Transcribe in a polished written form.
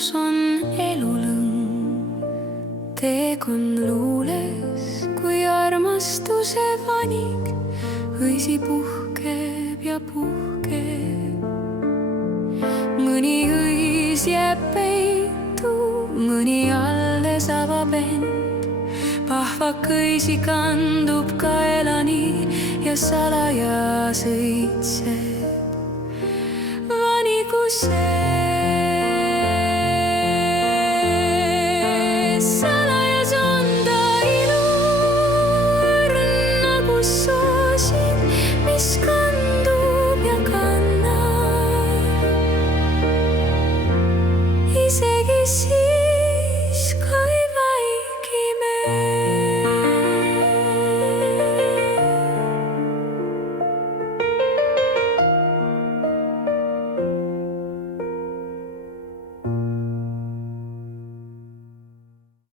armastus on elulõng, teekond luules, kui armastuse vanik õisi puhkeb ja puhkeb. Mõni õis jääb peitu, mõni alles avab end. Pahvak õisi kandub kaelani ja salaja sõitseb. Vanigu see